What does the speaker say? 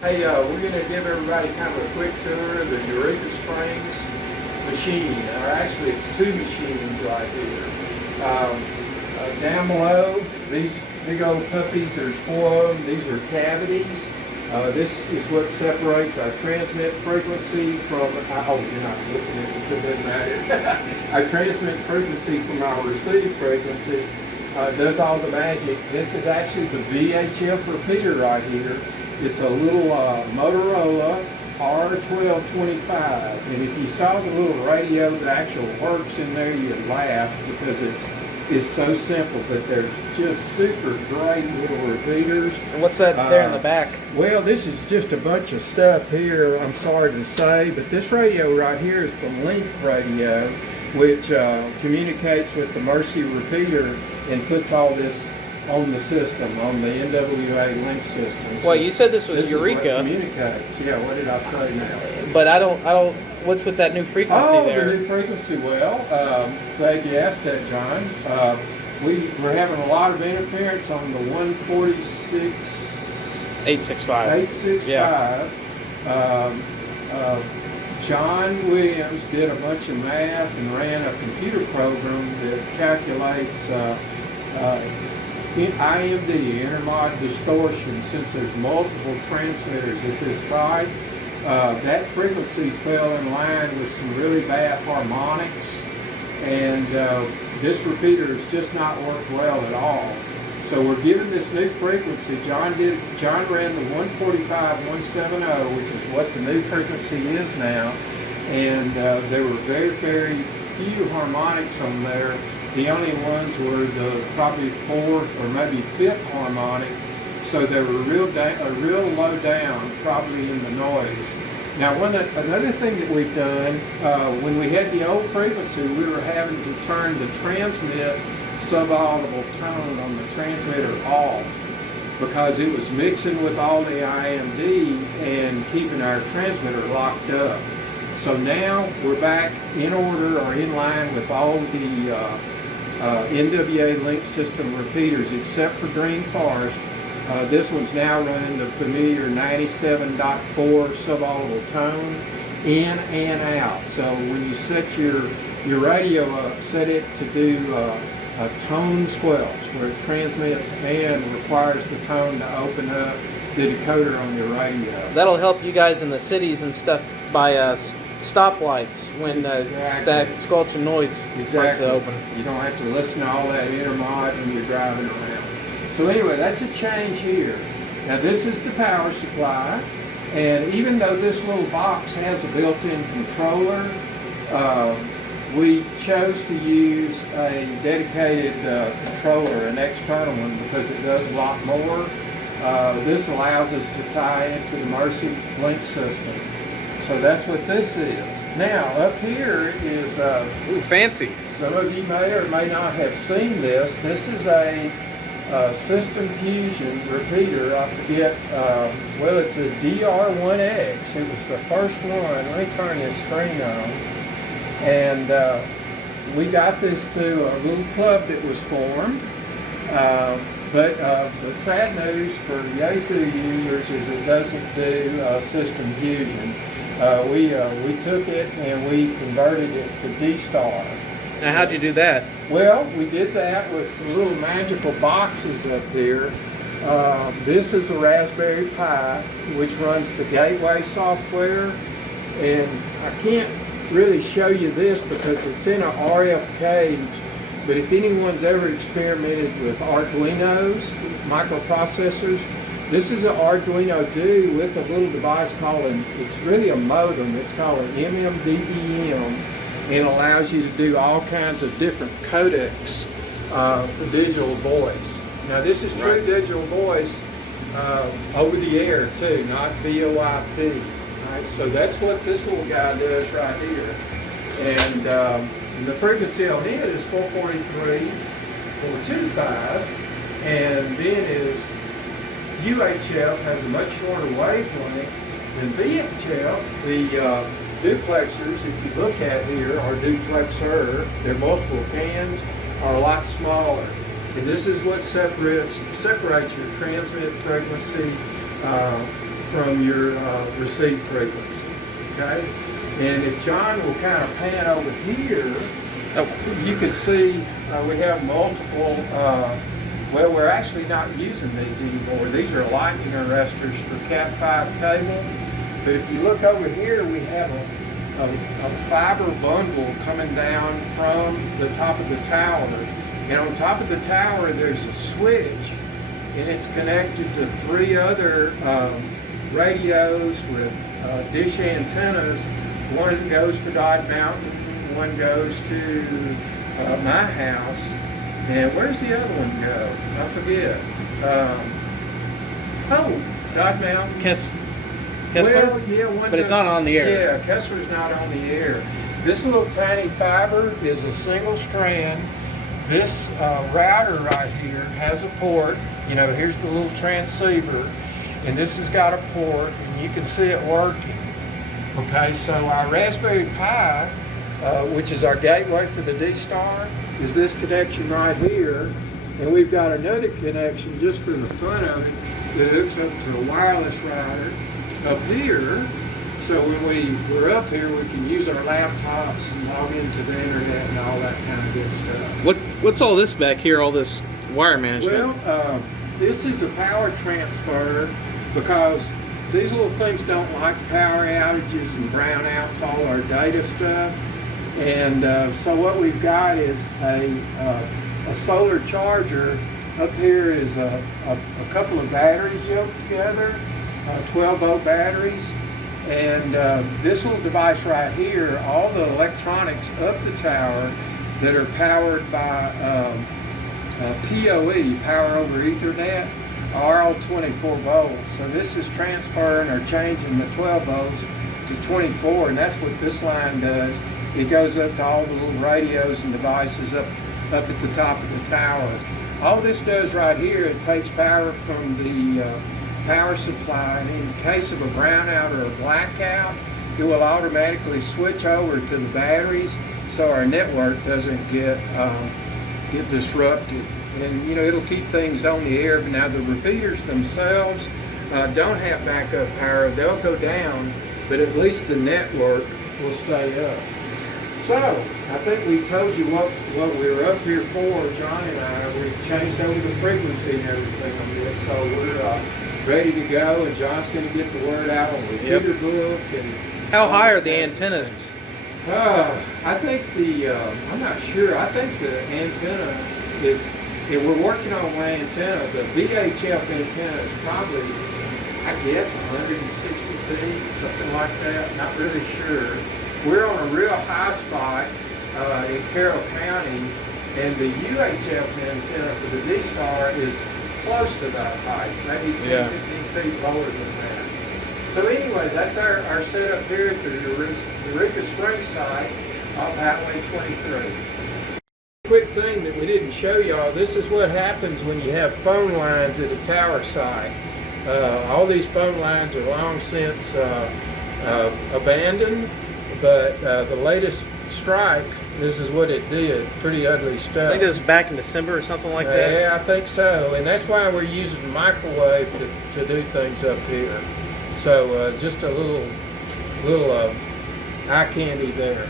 Hey, we're going to give everybody kind of a quick tour of the Eureka Springs machine. Or actually, it's two machines right here. Down below, these big old puppies, there's four of them. These are cavities. This is what separates our transmit frequency from, oh, you're not looking at this, it doesn't matter. Our transmit frequency from our receive frequency does all the magic. This is actually the VHF repeater right here. It's a little Motorola R1225, and if you saw the little radio that actually works in there, you'd laugh because it's so simple, but they're just super great little repeaters. And what's that there in the back? Well, this is just a bunch of stuff here, I'm sorry to say, but this radio right here is the Link radio, which communicates with the Mercy repeater and puts all this on the system, on the NWA link system. So well, you said this was Eureka. Is what communicates. Yeah, what did I say now? But I don't. What's with that new frequency there? Oh, the new frequency. Well, glad you asked that, John. We're having a lot of interference on the 146. 865. 865. Yeah. John Williams did a bunch of math and ran a computer program that calculates IMD, intermod distortion. Since there's multiple transmitters at this site, that frequency fell in line with some really bad harmonics, and this repeater has just not worked well at all. So we're given this new frequency. John ran the 145-170, which is what the new frequency is now, and there were very, very few harmonics on there. The only ones were the probably fourth or maybe fifth harmonic, so they were real low down, probably in the noise. Now, another thing that we've done, when we had the old frequency, we were having to turn the transmit subaudible tone on the transmitter off because it was mixing with all the IMD and keeping our transmitter locked up. So now we're back in order or in line with all the NWA link system repeaters except for Green Forest. This one's now running the familiar 97.4 subaudible tone in and out. So when you set your radio up, set it to do a tone squelch where it transmits and requires the tone to open up the decoder on your radio. That'll help you guys in the cities and stuff by stoplights when that squelch and noise starts to open. You don't have to listen to all that intermod when you're driving around. So anyway, that's a change here. Now this is the power supply, and even though this little box has a built-in controller, we chose to use a dedicated controller, an external one, because it does a lot more. This allows us to tie into the Mercy link system. So that's what this is. Now, up here is... Ooh, fancy. Some of you may or may not have seen this. This is a System Fusion repeater. I forget, well, it's a DR1X. It was the first one. Let me turn this screen on. And we got this through a little club that was formed. But the sad news for Yaesu users is it doesn't do System Fusion. We took it and we converted it to D-Star. Now, how'd you do that? Well, we did that with some little magical boxes up here. This is a Raspberry Pi, which runs the Gateway software. And I can't really show you this because it's in an RF cage. But if anyone's ever experimented with Arduinos, microprocessors, this is an Arduino Duo with a little device called it's really a modem. It's called an MMDVM, and allows you to do all kinds of different codecs for digital voice. Now this is true digital voice over the air too, not VoIP. Right? So that's what this little guy does right here. And the frequency on it is 443, 425, and then is UHF has a much shorter wavelength than VHF. The Duplexers, if you look at here, or Duplexer, they're multiple cans, are a lot smaller. And this is what separates your transmit frequency from your receive frequency. Okay, and if John will kind of pan over here, you can see we have multiple. Well, we're actually not using these anymore. These are lightning arresters for Cat 5 cable. But if you look over here, we have a fiber bundle coming down from the top of the tower. And on top of the tower, there's a switch, and it's connected to 3 other radios with dish antennas. One goes to Dodge Mountain, one goes to my house. And where's the other one go? I forget. Dodge Mountain. Kessler? Well, yeah, one but it's not on the air. Yeah, Kessler's not on the air. This little tiny fiber is a single strand. This router right here has a port. You know, here's the little transceiver, and this has got a port, and you can see it working. Okay, so our Raspberry Pi, which is our gateway for the D-Star, is this connection right here, and we've got another connection just for the fun of it that hooks up to a wireless router up here. So when we're up here, we can use our laptops and log into the internet and all that kind of good stuff. What's all this back here? All this wire management? Well, this is a power transfer because these little things don't like power outages and brownouts, all our data stuff. And so what we've got is a solar charger. Up here is a couple of batteries yoked together, 12-volt batteries. And this little device right here, all the electronics up the tower that are powered by PoE, power over Ethernet, are all 24 volts. So this is transferring or changing the 12 volts to 24, and that's what this line does. It goes up to all the little radios and devices up at the top of the tower. All this does right here, it takes power from the power supply, and in case of a brownout or a blackout, it will automatically switch over to the batteries so our network doesn't get disrupted. And you know, it'll keep things on the air. But now the repeaters themselves don't have backup power. They'll go down, but at least the network will stay up. So I think we told you what we were up here for, John and I. We've changed over the frequency and everything on this, so we're ready to go, and John's going to get the word out on the repeater book. And how high are the antennas? I think I'm not sure. I think the antenna is, we're working on one antenna. The VHF antenna is probably, I guess, 160 feet, something like that. Not really sure. We're on a real high spot in Carroll County, and the UHF antenna for the D-Star is close to that height, maybe 10, 15 feet lower than that. So anyway, that's our setup here at the Eureka Spring site off Highway 23. Quick thing that we didn't show y'all, this is what happens when you have phone lines at a tower site. All these phone lines are long since abandoned, but the latest strike, this is what it did. Pretty ugly stuff. I think it was back in December or something like that. Yeah, I think so. And that's why we're using the microwave to do things up here. So just a little eye candy there.